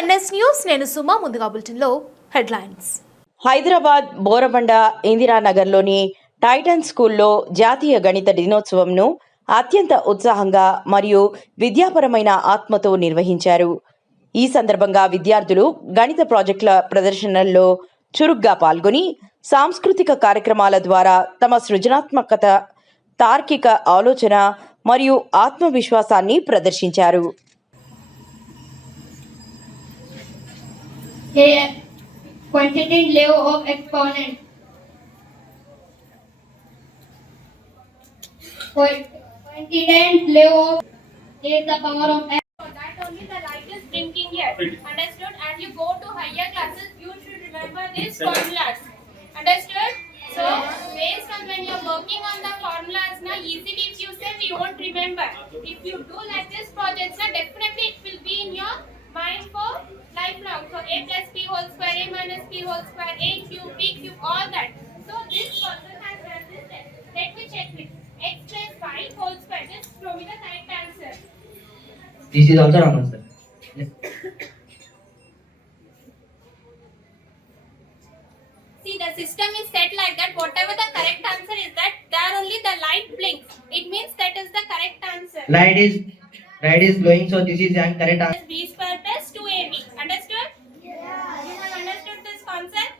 NS news నేను సుమా ముందుగా బులెటిన్లో హెడ్లైన్స్. హైదరాబాద్ బోరబండ ఇందిరానగర్లోని టైటన్ స్కూల్లో జాతీయ గణిత దినోత్సవంను అత్యంత ఉత్సాహంగా మరియు విద్యాపరమైన ఆత్మతో నిర్వహించారు. ఈ సందర్భంగా విద్యార్థులు గణిత ప్రాజెక్టుల ప్రదర్శనల్లో చురుగ్గా పాల్గొని సాంస్కృతిక కార్యక్రమాల ద్వారా తమ సృజనాత్మకత, తార్కిక ఆలోచన మరియు ఆత్మవిశ్వాసాన్ని ప్రదర్శించారు. Quantitative law of exponent. Quantitative law of is the power of x. So that only the light is blinking here. Understood? As you go to higher classes, you should remember these formulas. Understood? So based on when you are working on the formulas, now easily if you say you won't remember. If you do like this projects, now definitely it will be in your mind for lifelong. So a plus b whole square, a minus b whole square, a cube, b cube, all that. So this person has done this. Let me check it. X plus 5 whole square. Just show me the correct answer. This is also wrong answer. Yes. See, the system is set like that. Whatever the correct answer is, that there only the light blinks. It means that is the correct answer. Light is glowing, so this is the correct answer. B square plus 2ab. Understood? Yes. You have understood this concept?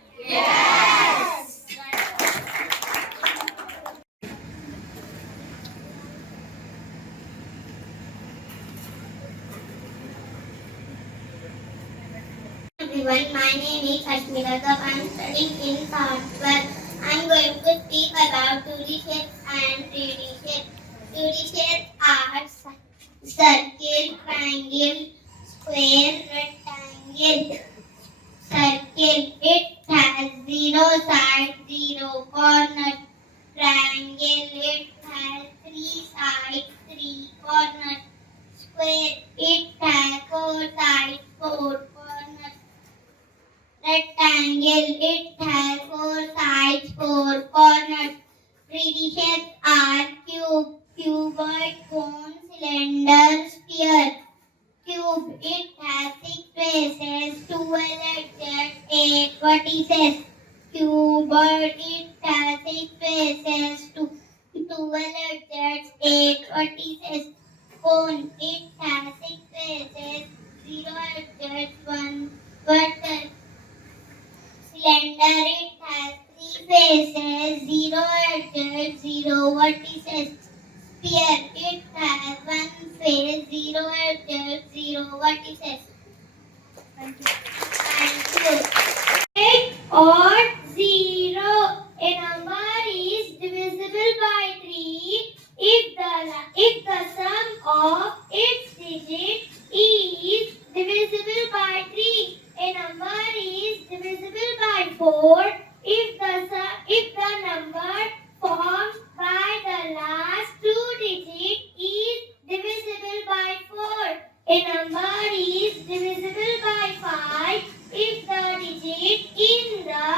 Everyone, my name is Ashmita Gap. I am studying in class 12. I am going to speak about 2D shapes and 3D shapes. 2D shapes are circle, triangle, square, rectangle. Circle, it has 0 sides, 0 corners. Triangle, it has 3 sides, 3 corners. Square, it has 4 sides, 4 corners. Rectangle, it has 4 sides, 4 corners. 3D shapes are cube, cuboid, cone, cylinder, sphere. Cube, it has 6 faces, 12 edges, 8 vertices. Cuboid, it has 6 faces, 12 edges, 8 vertices. Cone, it has 6 faces, 0 edges, 1 vertex. Cylinder, it has 3 faces, 0 edges, 0 vertices. Sphere, it has 1 face, 0 edges, 0 vertices. Thank you. 8 or 0. A number is divisible by 3 if the sum of its digits is divisible by 3. A number is divisible by 4 if the number formed by the last 2 digits is divisible by 4. A number is divisible by 5 if the digit in the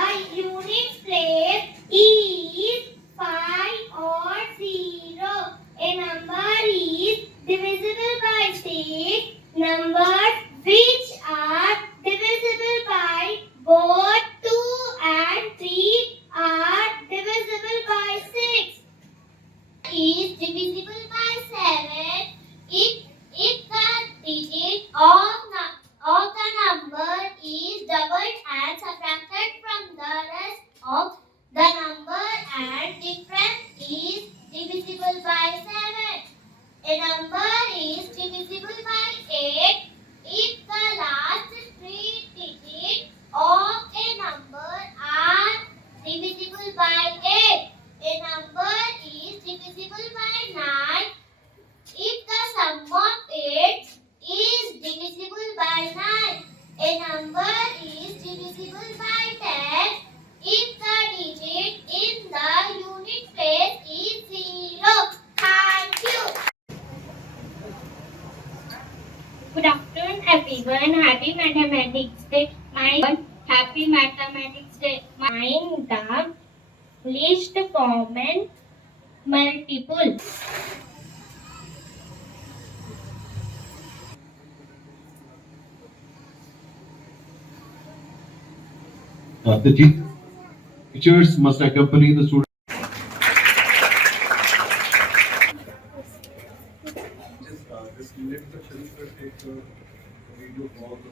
units place is 5 or 0. A number is divisible by 6. Numbers which are divisible by both 2 and 3 are divisible by 6. Is divisible by 7 if the digit of the number is doubled and subtracted from the rest of the number and difference is divisible by 7. A number is divisible by 8 if the last 3 digits of a number are divisible by 8. A number is divisible by 9 if the sum of it is divisible by 9. A number is divisible by 10 if the digit in the unit place is 0. Thank you. Good afternoon, everyone. Happy Mathematics Day. Happy Mathematics Day. Find the least common multiple. The teachers must accompany the students. This let the filmmaker take the video of all the.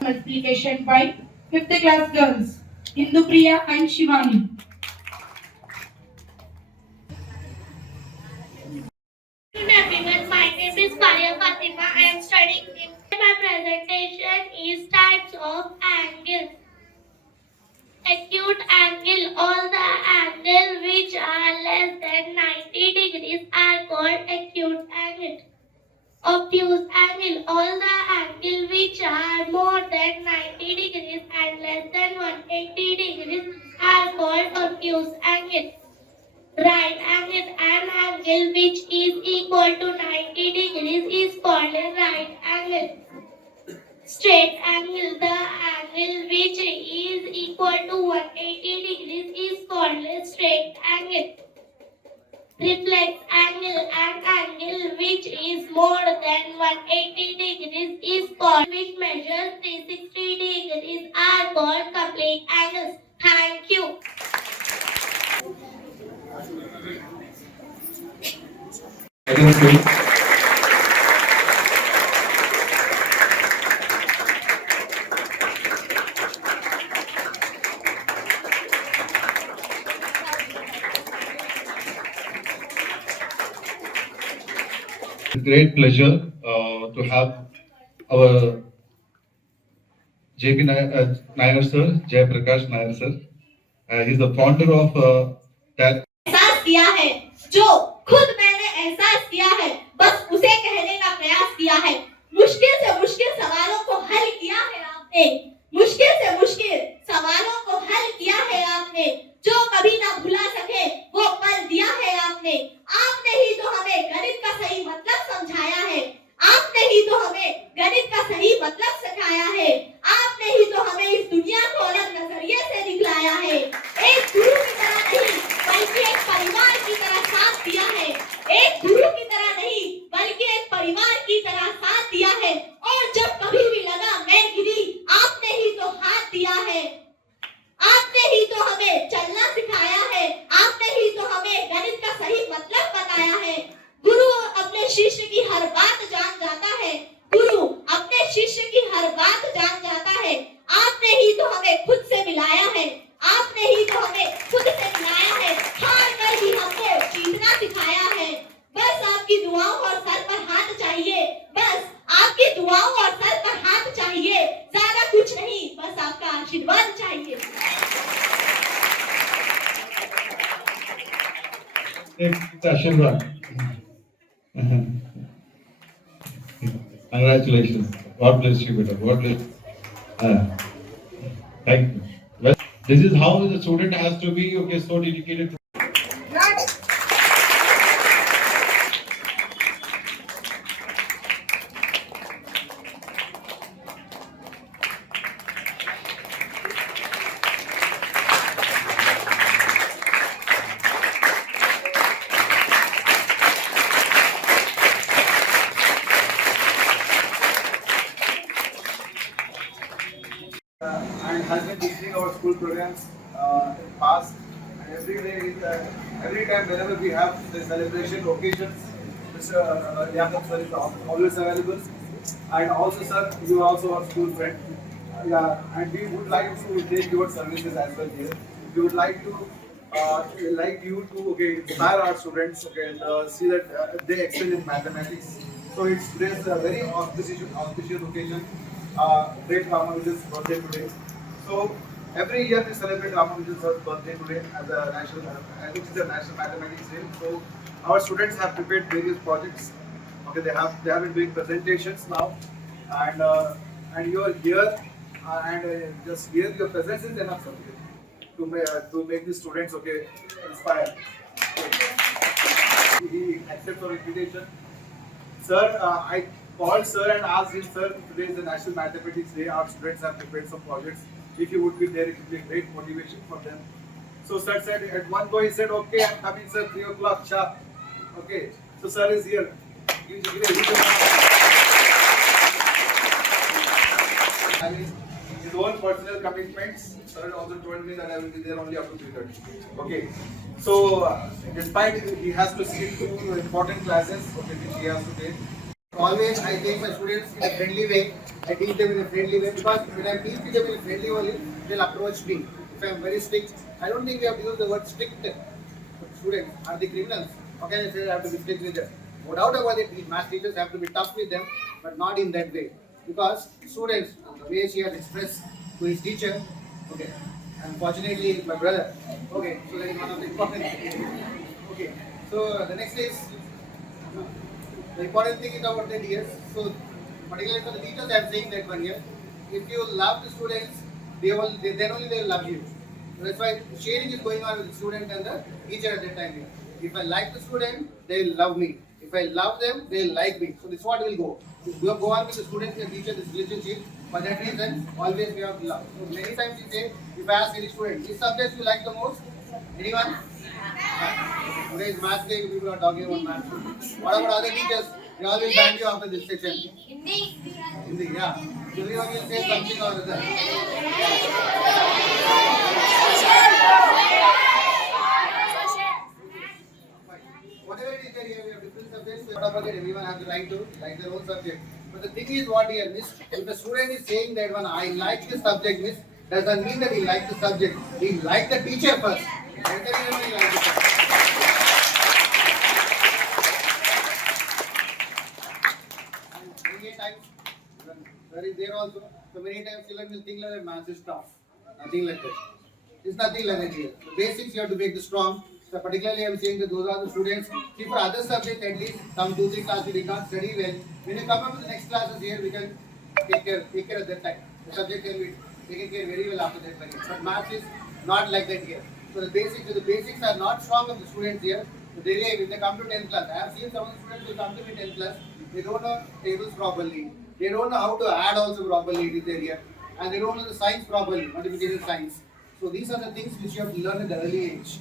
Multiplication by 5th class girls Indupriya and Shivani. Good everyone, my name is Maria Fatima. I am studying in my presentation is types of angles. Acute angle, all the angles which are less than 90 degrees are called acute angle. Obtuse angle, all the angles which are more than 90 degrees and less than 180 degrees are called obtuse angle. Right angle, an angle which is equal to 90 degrees is called a right angle. Straight angle, the angle which is equal to 180 degrees is called a straight angle. Reflex angle, an angle which is more than 180 degrees is called, which measures 360 degrees are called complete angles. Thank you. It's great pleasure to have our JP Nair sir, Jay Prakash Nair sir. He's the founder of that. एहसास किया है, जो खुद मैंने एहसास किया है, बस उसे कहने का प्रयास किया है। मुश्किल से मुश्किल सवालों को हल किया है आपने, मुश्किल से मुश्किल सवालों को हल किया है आपने, जो कभी ना भुला सके वो पल दिया है आपने। आपने ही तो हमें गणित का सही मतलब समझाया है, आपने ही तो हमें गणित का सही मतलब सिखाया है, आपने ही तो हमें इस दुनिया को अलग नजरिए से दिखलाया है। एक गुरु की तरह नहीं बल्कि एक परिवार की तरह साथ दिया है, एक गुरु की तरह नहीं बल्कि एक परिवार की तरह साथ दिया है। और जब कभी भी लगा मैं गिरी, आपने ही तो हाथ दिया है, आपने ही तो हमें चलना सिखाया है, आपने ही तो हमें गणित का सही मतलब बताया है। गुरु अपने शिष्य की हर बात जान जाता है, गुरु अपने शिष्य की हर बात जान जाता है। आपने ही तो हमें खुद से मिलाया है, आपने ही तो हमें खुद से मिलाया है, हार कर भी हमको जीतना सिखाया है। बस आपकी दुआओं और सर पर हाथ चाहिए, बस आपकी दुआओं और सर पर हाथ चाहिए, ज्यादा कुछ नहीं, बस आपका आशीर्वाद चाहिए। आशीर्वाद। Congratulations. God bless you, beta. God bless. Thank you. Well, this is how the student has to be. Okay, so dedicated to. And has been visiting our school programs in past. And every day, every time whenever we have the celebration occasions, Mr. Liaquat sir is always available. And also, sir, you are also our school friend. yeah, and we would like to take your services as well here. We would like to like you to inspire our students and see that they excel in mathematics. So it's today's a very auspicious occasion. Great Ramanujan's birthday today. So every year we celebrate Ramanujan's birthday today as a which is a national mathematics day. So our students have prepared various projects. Okay, they have been doing presentations now, and you are here, just here your presence is enough, sir, to make the students inspire. He accepts our invitation. Sir, I called sir and asked him, sir, today is the National Mathematics Day. Our students have prepared some projects. If you would be there, it would be a great motivation for them. So sir said, at one go he said, okay, I'm coming, sir, 3 o'clock sharp. Okay, so sir is here. Having his own personal commitments, sir also told me that I will be there only up to 3:30. Okay, so despite he has to skip to important classes, which he has to take. Always I take my students in a friendly way. I teach them in a friendly way because when I teach them in a friendly way, they'll approach me. If I am very strict, I don't think we have to use the word strict. Students are the criminals. How can I say I have to be strict with them? No doubt about it, math teachers have to be tough with them, but not in that way. Because students, the way she has expressed to his teacher, unfortunately it's my brother. Okay, so that is one of the important things. Okay, so the next is, the important thing is about that years. So particularly for the teachers, I am saying that one here. If you love the students, then only they will love you. So that's why sharing is going on with the student and the teacher at that time here. If I like the student, they will love me. If I love them, they will like me. So this is what will go. We will go on with the students and teacher, this relationship. For that reason, always we have love. So many times you say, if I ask any student, which subjects you like the most? Anyone? Today is math day, people are talking about math. What about other teachers? They always thank you after this session. Hindi, yeah. Everyone will say something or other. Whatever it is there, we have different subjects. What about it? Everyone has the right to like their own subject. But the thing is what here, miss, if the student is saying that one, I like this subject, miss, doesn't mean that he likes the subject. He likes the teacher first. That is when he likes the subject. And many times, there is there also, so many times children will think like math is tough. Nothing like that. It's nothing like that here. The basics you have to make the strong. So particularly I am saying that those are the students. See, for other subjects at least, some 2-3 classes we did not study well. When you come up to the next classes here, we can take care at that time. The subject can be taken care very well after that. But math is not like that here. So the basics are not strong of the students here. So when they come to 10th class, I have seen some of the students who come to me 10th class, they don't know tables properly. They don't know how to add also properly in this area. And they don't know the signs properly, multiplication signs. So these are the things which you have to learn at the early age.